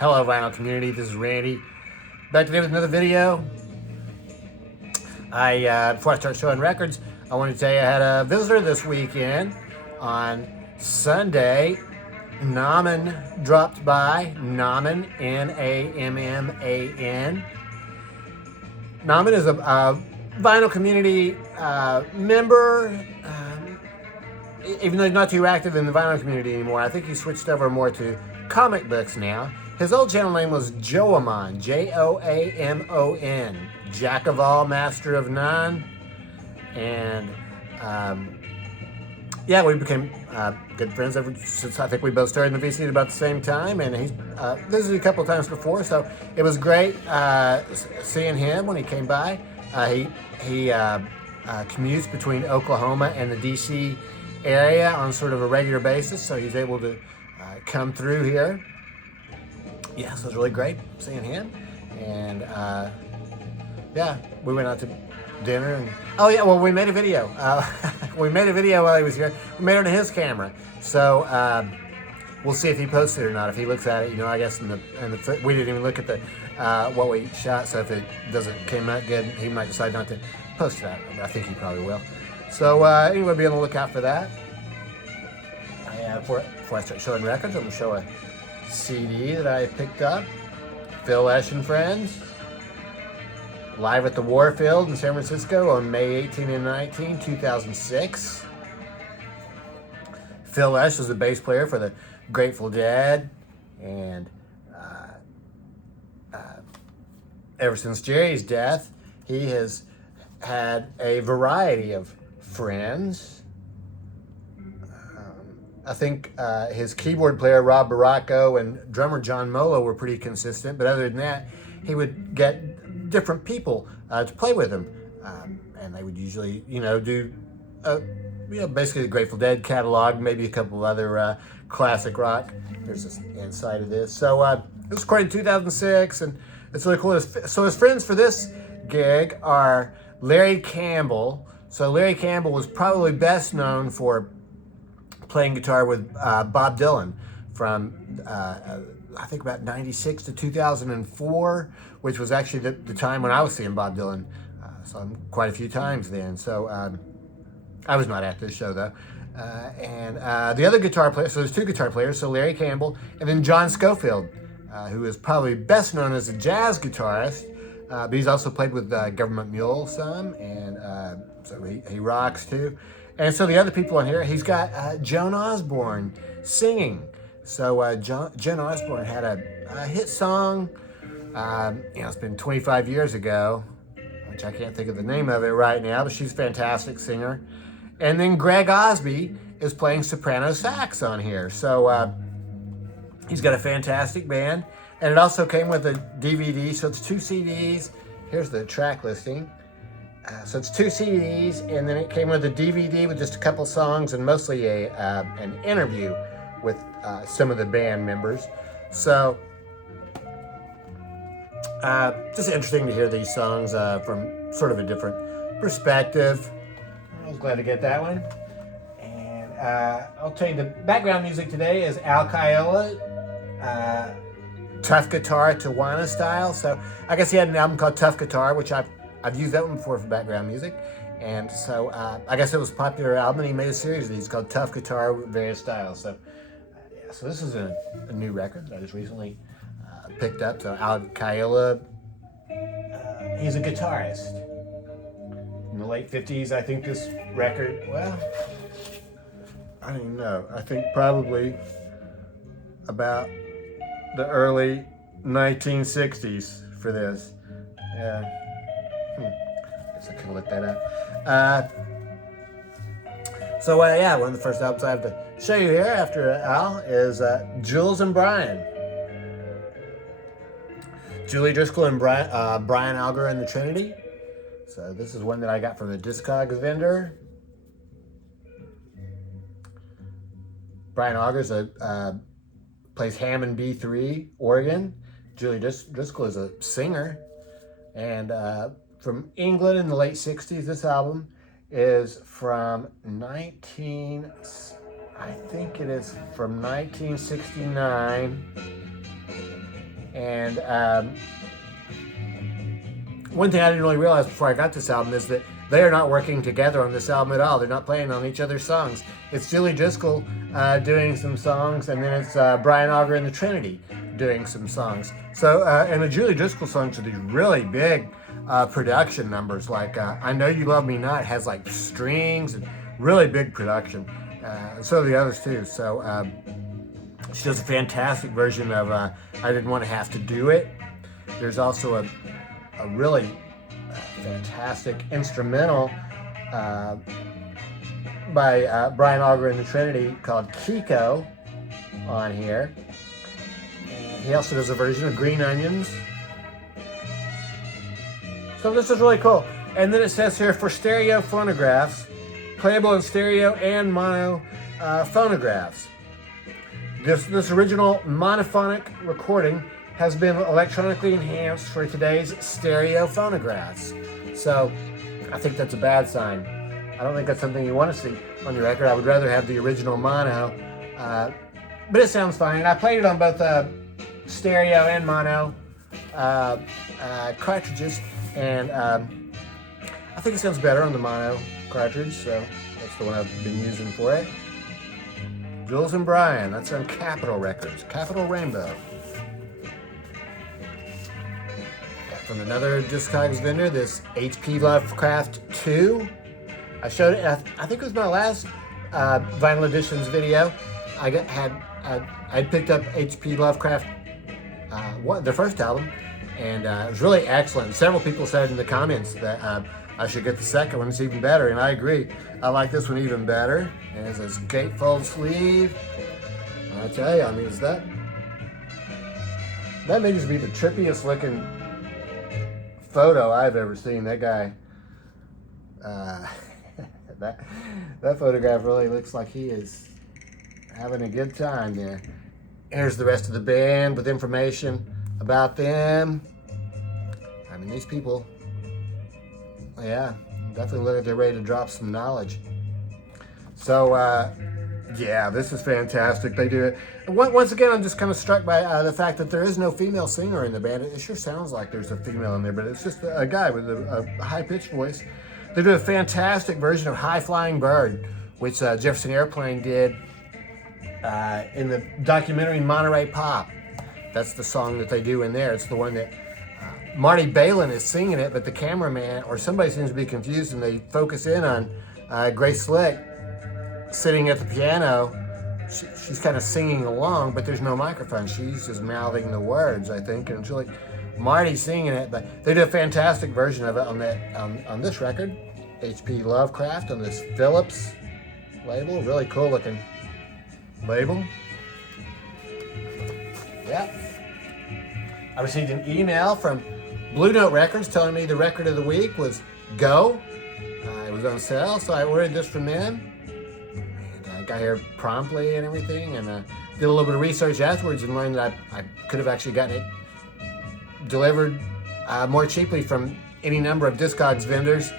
Hello vinyl community, this is Randy. Back today with another video. Before I start showing records, I want to tell you I had a visitor this weekend. On Sunday, Naman dropped by. Naman, N-A-M-M-A-N. Naman is a vinyl community member. Even though he's not too active in the vinyl community anymore, I think he switched over more to comic books now. His old channel name was Joamon, J-O-A-M-O-N, Jack of all, master of none. And yeah, we became good friends ever since. I think we both started in the VC at about the same time, and he's visited a couple of times before, so it was great seeing him when he came by. He commutes between Oklahoma and the DC area on sort of a regular basis, so he's able to come through here. Yeah, so it was really great seeing him. And yeah, we went out to dinner. And oh yeah, well, we made a video. We made a video while he was here. We made it on his camera. So we'll see if he posted it or not. If he looks at it, you know, I guess we didn't even look at the what we shot. So if it came out good, he might decide not to post it out. I think he probably will. So anyway, be on the lookout for that. Before I start showing records, I'm going to show a CD that I picked up. Phil Lesh and Friends. Live at the Warfield in San Francisco on May 18 and 19, 2006. Phil Lesh was the bass player for the Grateful Dead. And ever since Jerry's death, he has had a variety of friends. I think his keyboard player, Rob Baracco, and drummer John Molo were pretty consistent, but other than that, he would get different people to play with him. And they would usually, do, basically the Grateful Dead catalog, maybe a couple of other classic rock. There's this inside of this. So it was recorded in 2006, and it's really cool. So his friends for this gig are Larry Campbell. So Larry Campbell was probably best known for playing guitar with Bob Dylan from, I think, about 96 to 2004, which was actually the time when I was seeing Bob Dylan. Saw him quite a few times then. So I was not at this show, though. And the other guitar player, so there's two guitar players, so Larry Campbell, and then John Scofield, who is probably best known as a jazz guitarist, but he's also played with Government Mule some, and so he rocks too. And so the other people on here, he's got Joan Osborne singing. So Joan Osborne had a hit song, it's been 25 years ago, which I can't think of the name of it right now, but she's a fantastic singer. And then Greg Osby is playing soprano sax on here. So he's got a fantastic band. And it also came with a DVD, so it's 2 CDs. Here's the track listing. So it's 2 CDs, and then it came with a DVD with just a couple songs and mostly an interview with some of the band members. So just interesting to hear these songs from sort of a different perspective. I was glad to get that one. And I'll tell you, the background music today is Al Caiola, Tuff Guitar, Tijuana style. So I guess he had an album called Tuff Guitar, which I've used that one before for background music. And so I guess it was a popular album, and he made a series of these called Tuff Guitar with various styles. So yeah, so this is a new record that I just recently picked up. So Al Caiola, he's a guitarist. In the late 50s, I think this record, well, I don't even know. I think probably about the early 1960s for this. Yeah. Guess I can look that up. So yeah, one of the first albums I have to show you here after Al is Jools and Brian. Julie Driscoll and Brian Auger and the Trinity. So this is one that I got from the Discogs vendor. Brian Auger's plays Hammond B3 organ. Julie Driscoll is a singer. And from England in the late 60s, this album is from 1969. And one thing I didn't really realize before I got this album is that they are not working together on this album at all. They're not playing on each other's songs. It's Julie Driscoll doing some songs, and then it's Brian Auger and the Trinity doing some songs. So, and the Julie Driscoll songs are these really big production numbers, like I Know You Love Me Not has like strings and really big production. And so the others too. So she does a fantastic version of I Didn't Want to Have to Do It. There's also a really fantastic instrumental by Brian Auger and the Trinity called Kiko on here. And he also does a version of Green Onions. So this is really cool. And then it says here, for stereo phonographs, playable in stereo and mono phonographs. This original monophonic recording has been electronically enhanced for today's stereo phonographs. So I think that's a bad sign. I don't think that's something you want to see on your record. I would rather have the original mono, but it sounds fine. I played it on both stereo and mono cartridges, and I think it sounds better on the mono cartridge, so that's the one I've been using for it. Jools and Brian, that's on Capitol Records, Capitol Rainbow. From another Discogs vendor, this HP Lovecraft II. I showed it, I think it was my last Vinyl Editions video. I picked up HP Lovecraft, their first album, and it was really excellent. Several people said in the comments that I should get the second one, it's even better, and I agree. I like this one even better. And it has this gatefold sleeve. And I tell you, I mean, that may just be the trippiest looking photo I've ever seen. That guy, that photograph really looks like he is having a good time there. Here's the rest of the band with information about them. I mean, these people, yeah, definitely look like they're ready to drop some knowledge. So, yeah, this is fantastic. They do it. Once again, I'm just kind of struck by the fact that there is no female singer in the band. It sure sounds like there's a female in there, but it's just a guy with a high-pitched voice. They do a fantastic version of High Flying Bird, which Jefferson Airplane did in the documentary Monterey Pop. That's the song that they do in there. It's the one that Marty Balin is singing it, but the cameraman or somebody seems to be confused, and they focus in on Grace Slick sitting at the piano. She's kind of singing along, but there's no microphone. She's just mouthing the words, I think, and it's really Marty's singing it. But they did a fantastic version of it on this record, HP Lovecraft, on this Phillips label. Really cool looking label. Yeah. I received an email from Blue Note Records telling me the record of the week was Go. It was on sale, so I ordered this from them. And I got here promptly and everything, and did a little bit of research afterwards and learned that I could have actually gotten it delivered more cheaply from any number of Discogs vendors.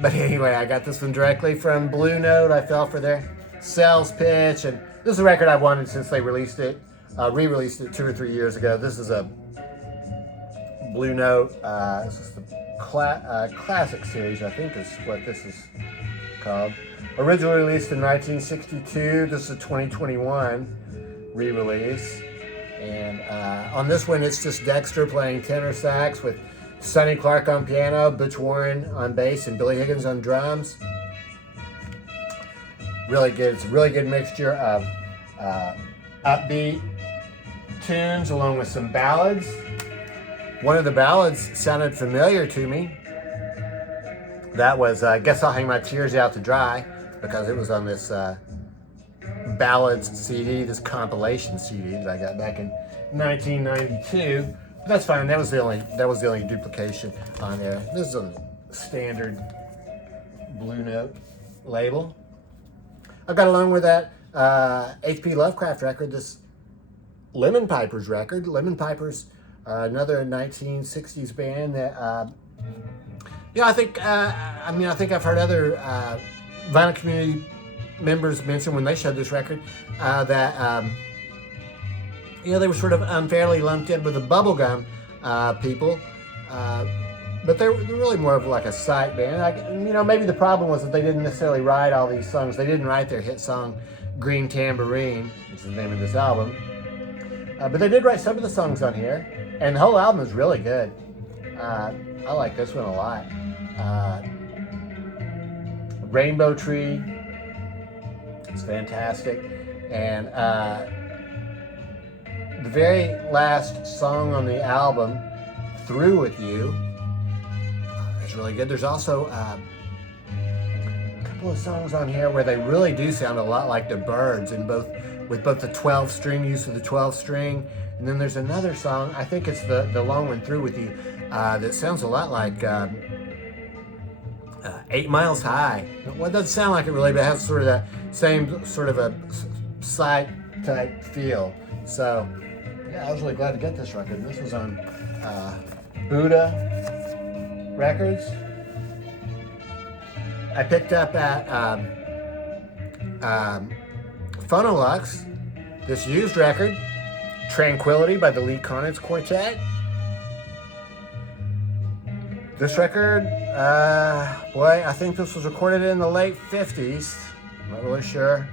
But anyway, I got this one directly from Blue Note. I fell for their sales pitch, and this is a record I've wanted since they released it. Re-released it 2 or 3 years ago. This is a Blue Note. This is the Classic series, I think is what this is called. Originally released in 1962. This is a 2021 re-release. And on this one, it's just Dexter playing tenor sax with Sonny Clark on piano, Butch Warren on bass, and Billy Higgins on drums. Really good. It's a really good mixture of upbeat tunes along with some ballads. One of the ballads sounded familiar to me. That was Guess I'll Hang My Tears Out to Dry, because it was on this ballads CD, this compilation CD that I got back in 1992. But that's fine. That was the only duplication on there. This is a standard Blue Note label. I got along with that HP Lovecraft record, this Lemon Pipers record. Lemon Pipers, another 1960s band that, I think I've heard other vinyl community members mention when they showed this record that, You know, they were sort of unfairly lumped in with the bubblegum people. But they're really more of like a sight band. You know, maybe the problem was that they didn't necessarily write all these songs. They didn't write their hit song, Green Tambourine, which is the name of this album. But they did write some of the songs on here. And the whole album is really good. I like this one a lot. Rainbow Tree. It's fantastic. And the very last song on the album, Through With You, is really good. There's also a couple of songs on here where they really do sound a lot like the Byrds, with both the 12-string, use of the 12-string, and then there's another song, I think it's the long one, Through With You, that sounds a lot like 8 Miles High. Well, it doesn't sound like it really, but it has sort of that same sort of a side type feel. So, yeah, I was really glad to get this record. This was on Buddha Records. I picked up at Phonolux this used record, Tranquility by the Lee Konitz Quartet. This record, boy, I think this was recorded in the late 50s. I'm not really sure.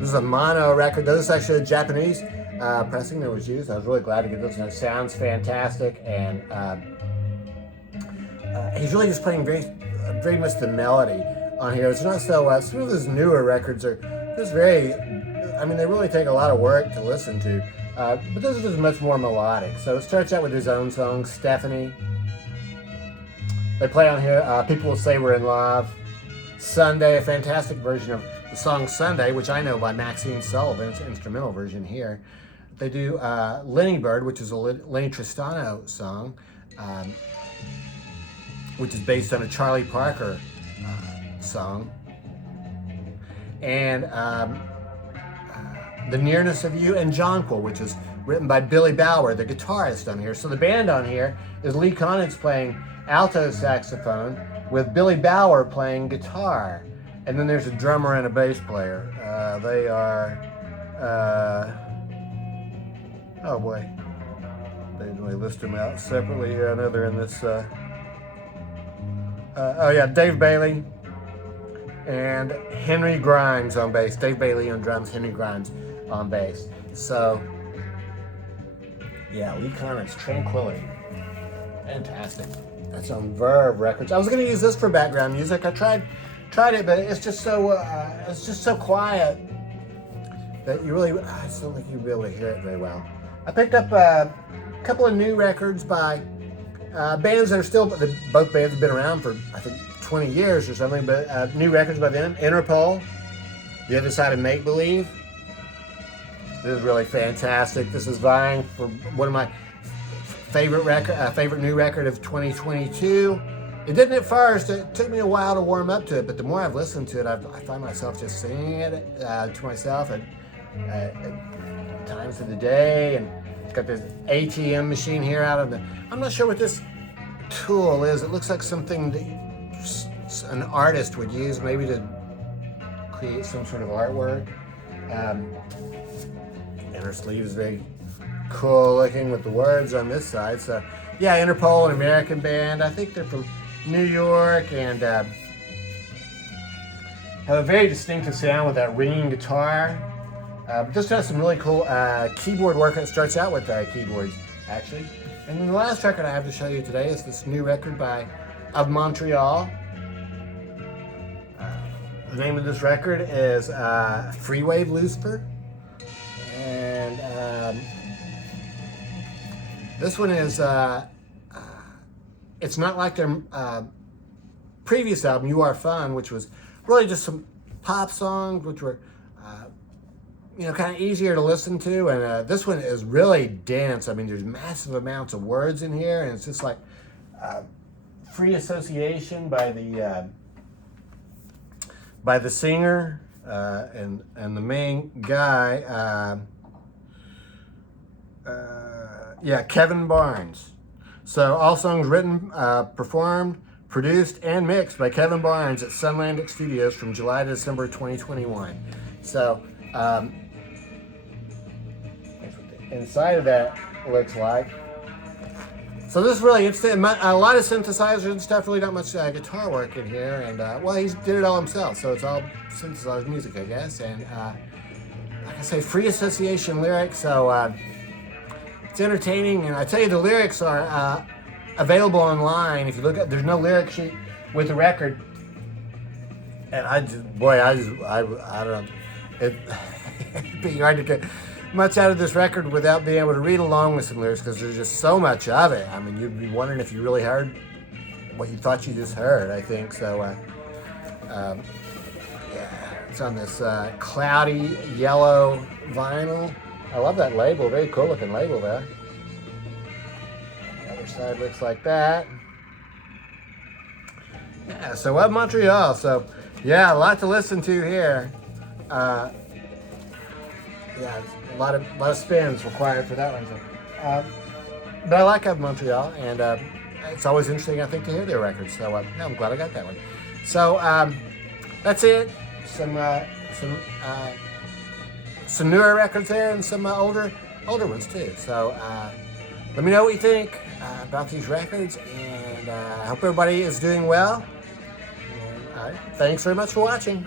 This is a mono record. This is actually a Japanese pressing that was used. I was really glad to get this, and it sounds fantastic. And he's really just playing very much the melody on here. It's not so, some of his newer records are just very, I mean, they really take a lot of work to listen to. But this is just much more melodic. So it starts out with his own song, Stephanie. They play on here, People Will Say We're in Love. Sunday, a fantastic version of the song Sunday, which I know by Maxine Sullivan. It's an instrumental version here. They do Lenny Bird, which is a Lenny Tristano song, which is based on a Charlie Parker song. And The Nearness of You and Jonquil, which is written by Billy Bauer, the guitarist on here. So the band on here is Lee Konitz playing alto saxophone with Billy Bauer playing guitar. And then there's a drummer and a bass player. They are, oh boy, they didn't really list them out separately here. I know they're in this, oh yeah, Dave Bailey and Henry Grimes on bass. Dave Bailey on drums, Henry Grimes on bass. So, yeah, Lee Konitz, Tranquility. Fantastic. That's on Verve Records. I was going to use this for background music. I tried it, but it's just so quiet that you really, I just don't think you'll be able to hear it very well. I picked up a couple of new records by bands that are still, both bands have been around for, I think, 20 years or something, but new records by them. Interpol, The Other Side of Make Believe. This is really fantastic. This is vying for one of my favorite new record of 2022. It didn't at first. It took me a while to warm up to it, but the more I've listened to it, I find myself just singing it to myself at times of the day. And it's got this ATM machine here out of the. I'm not sure what this tool is. It looks like something that an artist would use, maybe to create some sort of artwork. And her sleeve is very cool looking with the words on this side. So yeah, Interpol, an American band. I think they're from New York and have a very distinctive sound with that ringing guitar. Just does some really cool keyboard work. It starts out with keyboards actually. And then the last record I have to show you today is this new record of Montreal. The name of this record is Freewave Lucifer. And this one is, it's not like their previous album, You Are Fun, which was really just some pop songs, which were, kind of easier to listen to. And this one is really dense. I mean, there's massive amounts of words in here, and it's just like free association by the singer and the main guy. Kevin Barnes. So all songs written, performed, produced, and mixed by Kevin Barnes at Sunlandic Studios from July to December 2021. So, here's what they inside of that looks like. So this is really interesting. A lot of synthesizers and stuff, really not much guitar work in here. And well, he did it all himself, so it's all synthesized music, I guess. And like I say, free association lyrics, so it's entertaining. And I tell you, the lyrics are available online. If you look at, there's no lyric sheet with the record. And I don't know. It'd be hard to get much out of this record without being able to read along with some lyrics, because there's just so much of it. I mean, you'd be wondering if you really heard what you thought you just heard, I think. So, yeah, it's on this cloudy yellow vinyl. I love that label. Very cool looking label there. The other side looks like that. Yeah, so up Montreal. So, yeah, a lot to listen to here. Yeah, a lot of spins required for that one. So, but I like Montreal, and it's always interesting, I think, to hear their records. So yeah, I'm glad I got that one. So that's it. Some newer records there, and some older ones too. So let me know what you think about these records, and I hope everybody is doing well. And, thanks very much for watching.